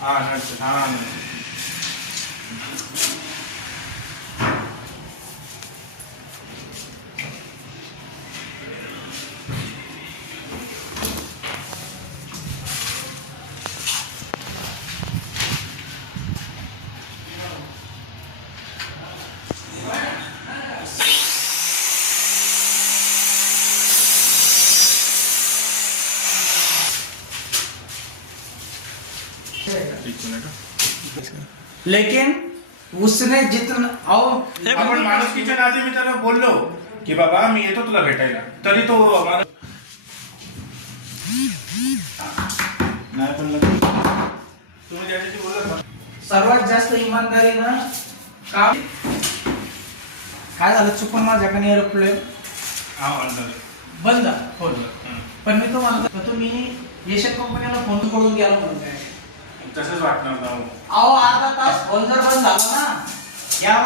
हा नट हा लेकिन उसने जितना आपण माणुसकीच्या नाते मी त्याला बोललो की बाबा मी येतो तुला भेटायला, तरी तो नाही पण तुम्ही त्याच्याशी बोलत ना. सर्वात जास्त इमानदारीनं काम काय झालं, चुकून माझ्याकडे एरोप्लेन हा म्हणतात बंद फोन. पण मी तुम्हाला तुम्ही एशियन कंपनीला फोन करून गेला म्हणून काय तसंच वाटणार ना. अहो अर्धा तास फोन जर बंद झाला ना या